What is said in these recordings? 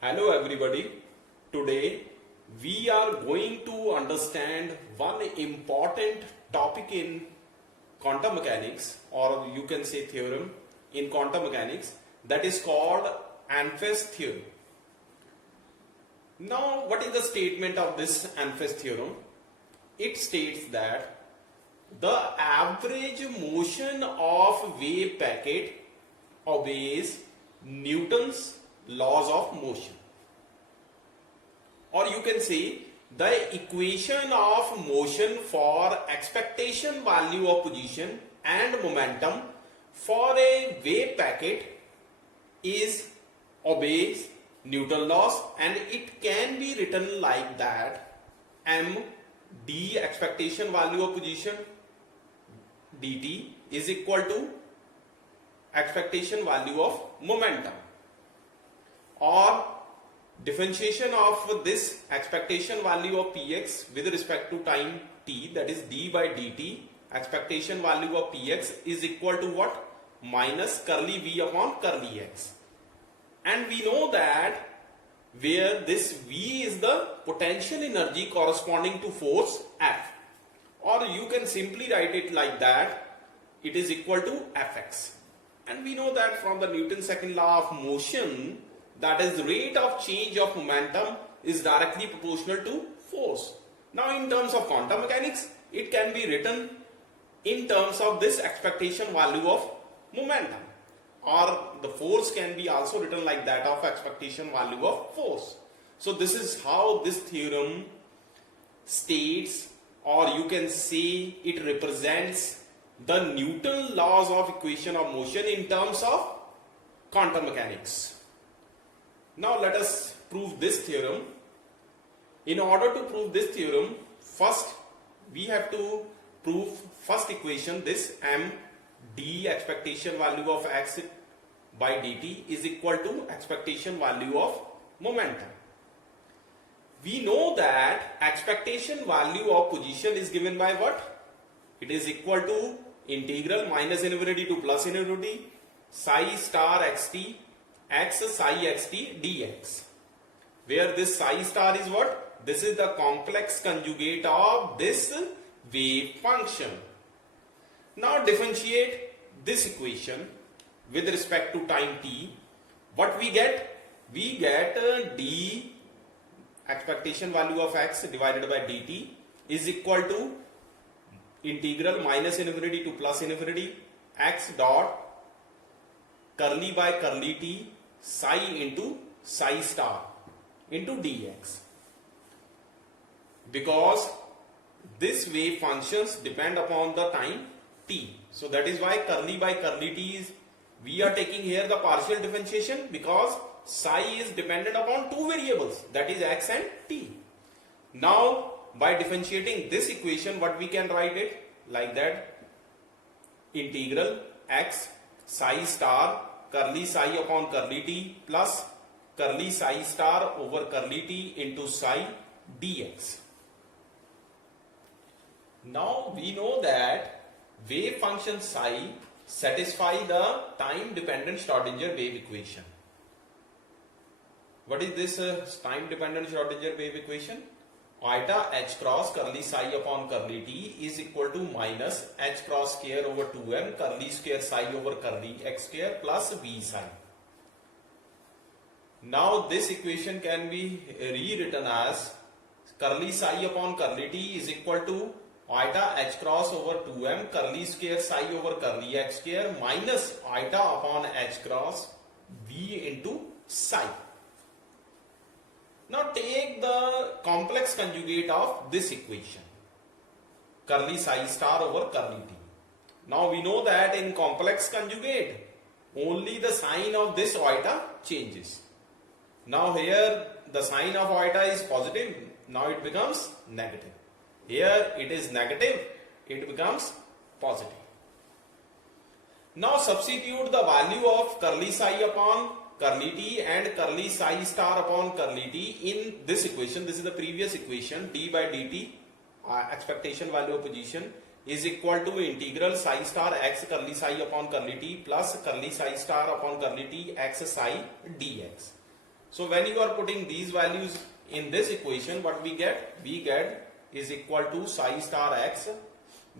Hello everybody. Today we are going to understand one important topic in quantum mechanics, or you can say theorem in quantum mechanics, that is called Ampere's theorem. Now what is the statement of this Ampere's theorem? It states that the average motion of wave packet obeys Newton's laws of motion, or you can say the equation of motion for expectation value of position and momentum for a wave packet is obeys Newton laws, and it can be written like that: m d expectation value of position dt is equal to expectation value of momentum, or differentiation of this expectation value of px with respect to time t, that is d by dt expectation value of px is equal to what? Minus curly v upon curly x. And we know that where this v is the potential energy corresponding to force F, or you can simply write it like that, it is equal to Fx. And we know that from the Newton's second law of motion, that is rate of change of momentum is directly proportional to force. Now in terms of quantum mechanics, it can be written in terms of this expectation value of momentum, or the force can be also written like that of expectation value of force. So this is how this theorem states, or you can say it represents the Newton laws of equation of motion in terms of quantum mechanics. Now let us prove this theorem. In order to prove this theorem, first we have to prove first equation, this m d expectation value of x by dt is equal to expectation value of momentum. We know that expectation value of position is given by what? It is equal to integral minus infinity to plus infinity psi star xt x psi xt dx, where this psi star is what? This is the complex conjugate of this wave function. Now differentiate this equation with respect to time t. What we get? We get d expectation value of x divided by dt is equal to integral minus infinity to plus infinity x dot curly by curly t psi into psi star into dx, because this wave functions depend upon the time t. So that is why curly by curly t is, we are taking here the partial differentiation, because psi is dependent upon two variables, that is x and t. Now by differentiating this equation, what we can write it like that: integral x psi star curly psi upon curly t plus curly psi star over curly t into psi dx. Now we know that wave function psi satisfy the time dependent Schrodinger wave equation. What is this time dependent Schrodinger wave equation? Eta h cross curly psi upon curly t is equal to minus h cross square over 2m curly square psi over curly x square plus v psi. Now this equation can be rewritten as curly psi upon curly t is equal to eta h cross over 2m curly square psi over curly x square minus eta upon h cross v into psi. Now take the complex conjugate of this equation, curly psi star over curly t. Now we know that in complex conjugate only the sign of this eta changes. Now here the sign of eta is positive, now it becomes negative. Here it is negative, it becomes positive. Now substitute the value of curly psi upon curly t and curly psi star upon curly t in this equation. This is the previous equation, d by dt expectation value of position is equal to integral psi star x curly psi upon curly t plus curly psi star upon curly t x psi dx. So when you are putting these values in this equation, what we get? We get is equal to psi star x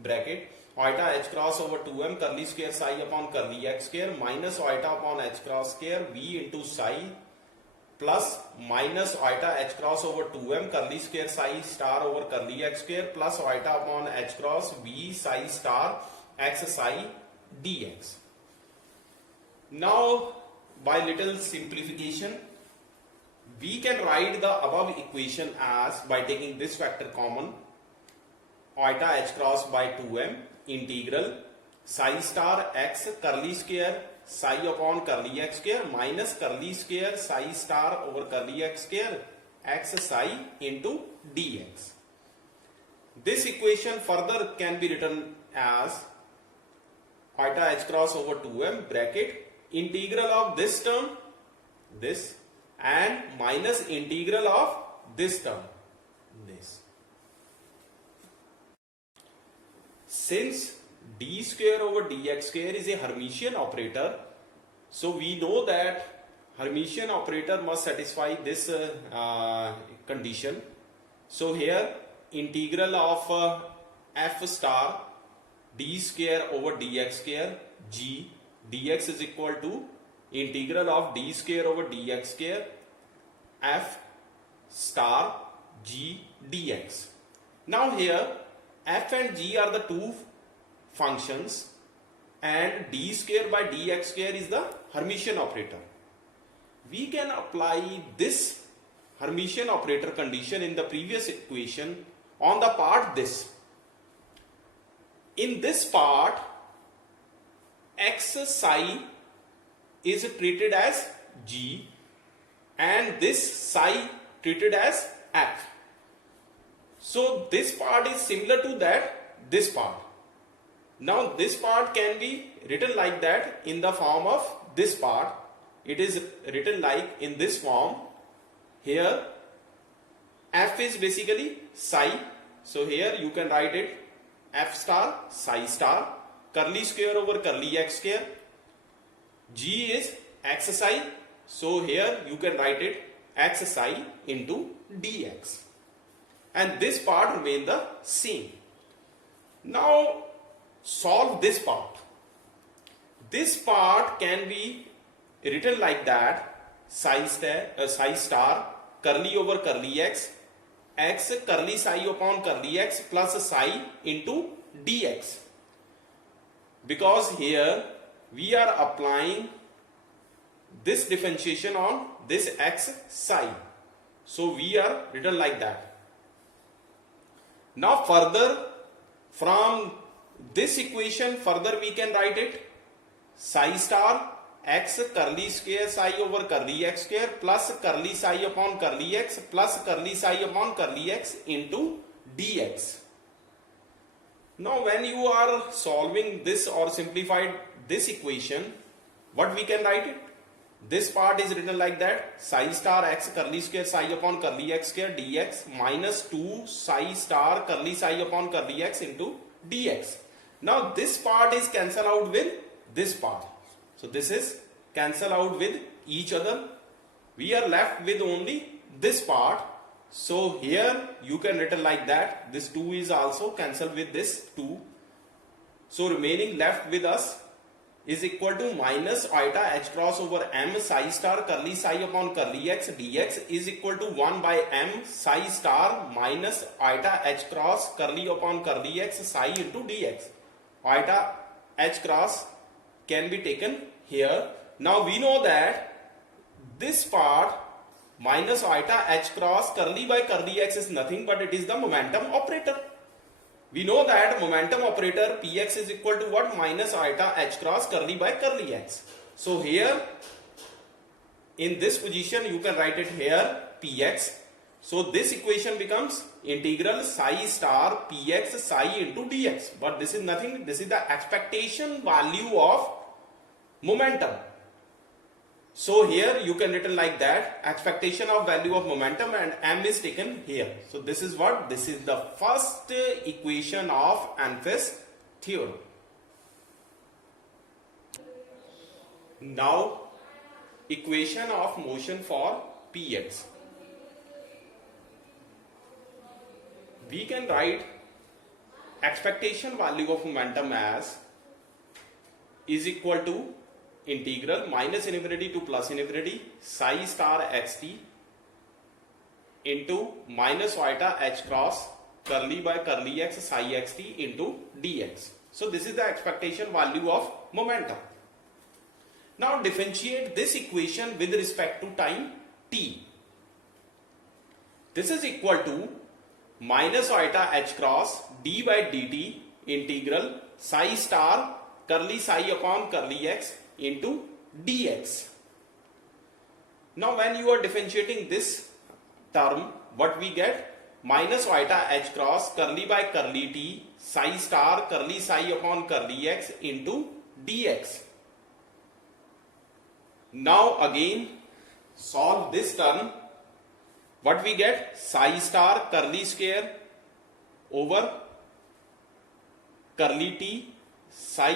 bracket iota h cross over 2m curly square psi upon curly x square minus iota upon h cross square v into psi plus minus iota h cross over 2m curly square psi star over curly x square plus iota upon h cross v psi star x psi dx. Now by little simplification, we can write the above equation as, by taking this factor common, iota h cross by 2m integral psi star x curly square psi upon curly x square minus curly square psi star over curly x square x psi into dx. This equation further can be written as iota h cross over 2m bracket integral of this term, this, and minus integral of this term, this. Since d square over dx square is a Hermitian operator, so we know that Hermitian operator must satisfy this condition. So here integral of f star d square over dx square g dx is equal to integral of d square over dx square f star g dx. Now here f and g are the two functions and d square by dx square is the Hermitian operator. We can apply this Hermitian operator condition in the previous equation on the part this. In this part, x psi is treated as g and this psi treated as f. So this part is similar to this part. Now this part can be written like that in the form of this part. It is written like in this form. Here f is basically psi. So here you can write it f star psi star curly square over curly x square. G is x psi. So here you can write it x psi into dx. And this part remain the same. Now solve this part. This part can be written like that: psi star curly over curly x curly psi upon curly x plus psi into dx. Because here we are applying this differentiation on this x psi. So we are written like that. Now further from this equation, further we can write it psi star x curly square psi over curly x square plus curly psi upon curly x plus curly psi upon curly x into dx. Now when you are solving this or simplified this equation, what we can write it? This part is written like that: psi star x curly square psi upon curly x square dx minus 2 psi star curly psi upon curly x into dx. Now this part is cancelled out with this part. So this is cancel out with each other. We are left with only this part. So here you can written like that. This 2 is also cancelled with this 2. So remaining left with us is equal to minus iota h cross over m psi star curly psi upon curly x dx is equal to 1 by m psi star minus iota h cross curly upon curly x psi into dx. Iota h cross can be taken here. Now we know that this part minus iota h cross curly by curly x is nothing but it is the momentum operator. We know that momentum operator Px is equal to what? Minus iota h cross curly by curly x. So here in this position you can write it here Px. So this equation becomes integral psi star Px psi into dx. But this is nothing. This is the expectation value of momentum. So here you can written like that: expectation of value of momentum, and m is taken here. So this is what? This is the first equation of Amphis theorem. Now equation of motion for px. We can write expectation value of momentum as is equal to integral minus infinity to plus infinity psi star xt into minus iota h cross curly by curly x psi xt into dx. So this is the expectation value of momentum. Now differentiate this equation with respect to time t. This is equal to minus iota h cross d by dt integral psi star curly psi upon curly x into dx. Now when you are differentiating this term, what we get? Minus iota h cross curly by curly t psi star curly psi upon curly x into dx. Now again solve this term. What we get? Psi star curly square over curly t psi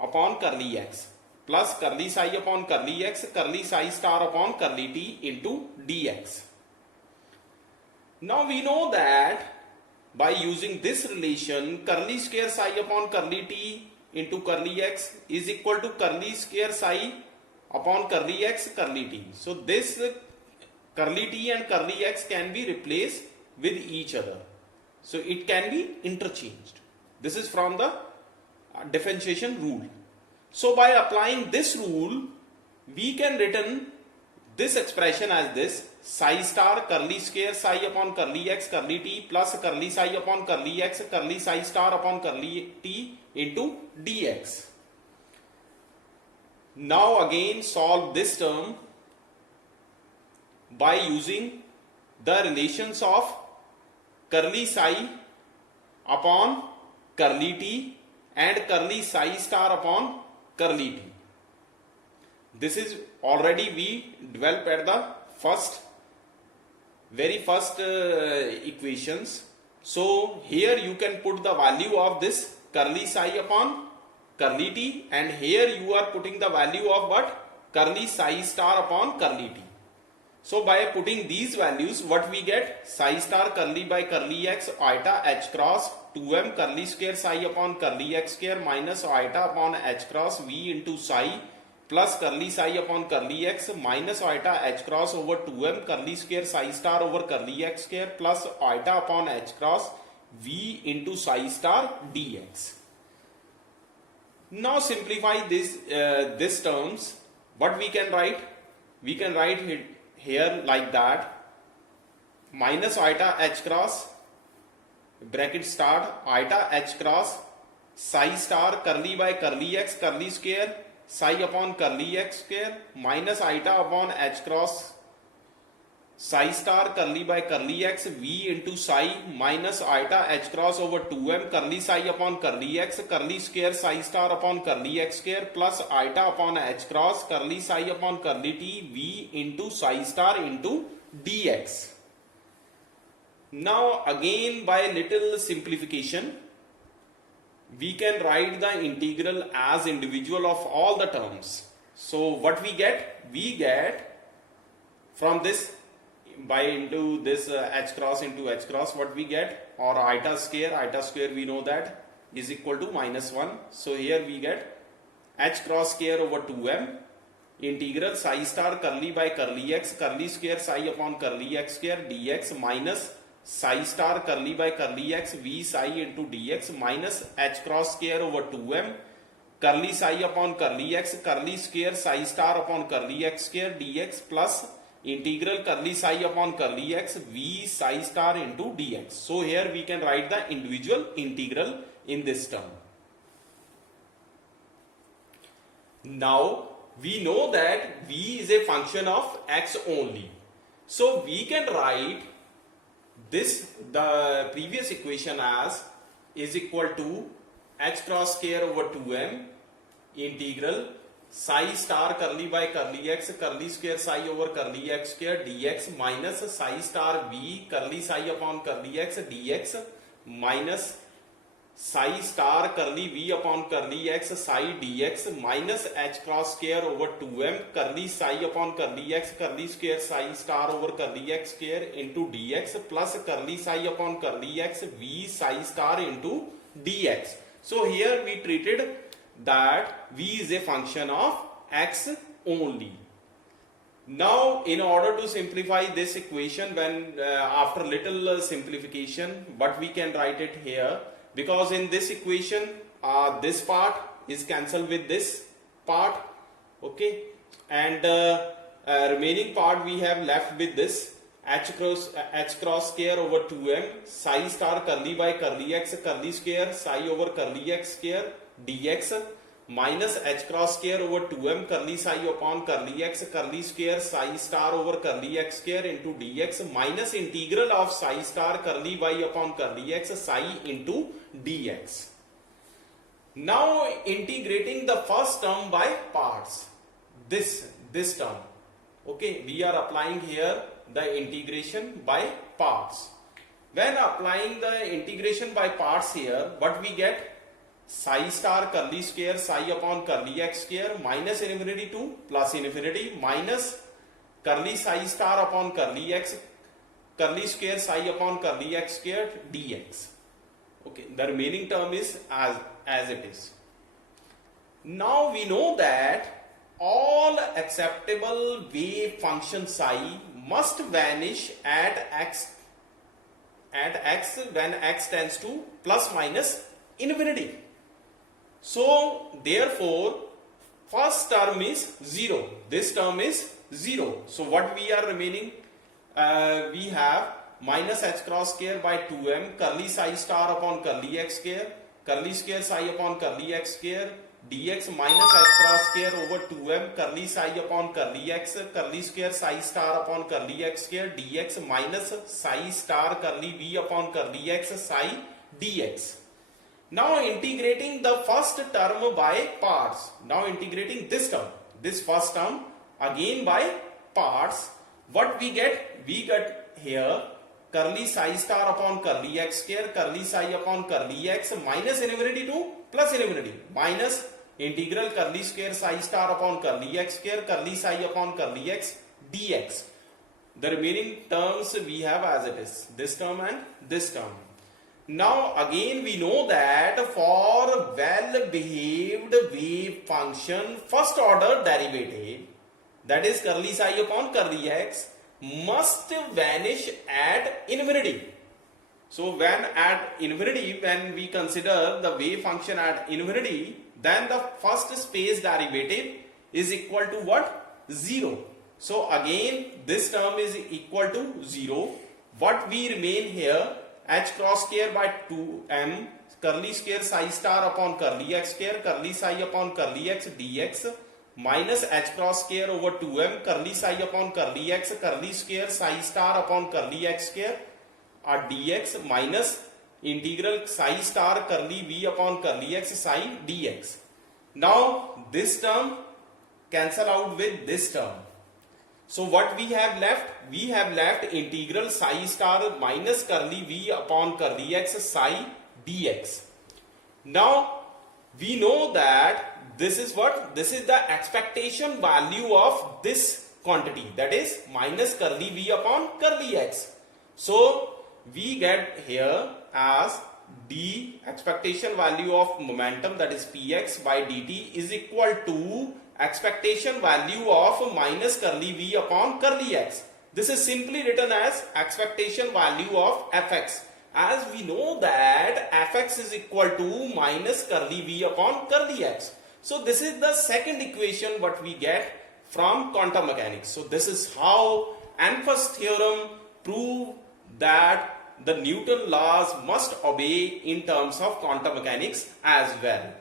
upon curly x plus curly psi upon curly x curly psi star upon curly t into dx. Now we know that by using this relation, curly square psi upon curly t into curly x is equal to curly square psi upon curly x curly t. So this curly t and curly x can be replaced with each other. So it can be interchanged. This is from the differentiation rule. So by applying this rule, we can written this expression as this: psi star curly square psi upon curly x curly t plus curly psi upon curly x curly psi star upon curly t into dx. Now again solve this term by using the relations of curly psi upon curly t and curly psi star upon curly t. This is already we developed at the very first equations. So here you can put the value of this curly psi upon curly t, and here you are putting the value of what? Curly psi star upon curly t. So by putting these values, what we get? Psi star curly by curly x iota h cross 2m curly square psi upon curly x square minus iota upon h cross v into psi plus curly psi upon curly x minus iota h cross over 2m curly square psi star over curly x square plus iota upon h cross v into psi star dx. Now simplify this terms. What we can write? We can write it here like that: minus iota h cross bracket start iota h cross psi star curly by curly x curly square psi upon curly x square minus iota upon h cross psi star curly by curly x v into psi minus iota h cross over 2m curly psi upon curly x curly square psi star upon curly x square plus iota upon h cross curly psi upon curly t v into psi star into dx. Now again by little simplification, we can write the integral as individual of all the terms. So what we get? We get from this by into this h cross into h cross, what we get? Or iota square we know that is equal to minus 1. So here we get h cross square over 2m integral psi star curly by curly x curly square psi upon curly x square dx minus psi star curly by curly x v psi into dx minus h cross square over 2m curly psi upon curly x curly square psi star upon curly x square dx plus integral curly psi upon curly x v psi star into dx. So here we can write the individual integral in this term. Now we know that v is a function of x only. So we can write this, the previous equation, as is equal to h cross square over 2m integral psi star curly by curly x curly square psi over curly x square dx minus psi star v curly psi upon curly x dx minus psi star curly v upon curly x psi dx minus h cross square over 2m curly psi upon curly x curly square psi star over curly x square into dx plus curly psi upon curly x v psi star into dx. So here we treated that v is a function of x only. Now in order to simplify this equation, when after little simplification, but we can write it here, because in this equation this part is cancelled with this part, okay, and remaining part we have left with this h cross square over 2m psi star curly by curly x curly square psi over curly x square dx minus h cross square over 2m curly psi upon curly x curly square psi star over curly x square into dx minus integral of psi star curly y upon curly x psi into dx. Now integrating the first term by parts, this term, okay, we are applying here the integration by parts. When applying the integration by parts here, what we get? Psi star curly square psi upon curly x square minus infinity to plus infinity minus curly psi star upon curly x curly square psi upon curly x square dx. Okay, the remaining term is as it is. Now we know that all acceptable wave function psi must vanish at x when x tends to plus minus infinity. So therefore first term is 0, this term is 0. So what we are remaining, we have minus h cross square by 2m curly psi star upon curly x square curly square psi upon curly x square dx minus h cross square over 2m curly psi upon curly x curly square psi star upon curly x square dx minus psi star curly v upon curly x psi dx. Now integrating the first term by parts. Now integrating this term, this first term again by parts. What we get? We get here curly psi star upon curly x square curly psi upon curly x minus infinity to plus infinity minus integral curly square psi star upon curly x square curly psi upon curly x dx. The remaining terms we have as it is, this term and this term. Now again we know that for well behaved wave function first order derivative, that is curly psi upon curly x, must vanish at infinity. So when at infinity, when we consider the wave function at infinity, then the first space derivative is equal to what? 0. So again this term is equal to 0. What we remain here? H cross square by 2m curly square psi star upon curly x square curly psi upon curly x dx minus h cross square over 2m curly psi upon curly x curly square psi star upon curly x square dx minus integral psi star curly v upon curly x psi dx. Now this term cancel out with this term. So what we have left? We have left integral psi star minus curly v upon curly x psi dx. Now we know that this is what? This is the expectation value of this quantity, that is minus curly v upon curly x. So we get here as the expectation value of momentum, that is px by dt, is equal to expectation value of minus curly v upon curly x. This is simply written as expectation value of fx, as we know that fx is equal to minus curly v upon curly x. So this is the second equation what we get from quantum mechanics. So this is how Ahn-Fuchs theorem prove that the Newton laws must obey in terms of quantum mechanics as well.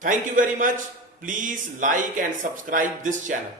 Thank you very much. Please like and subscribe this channel.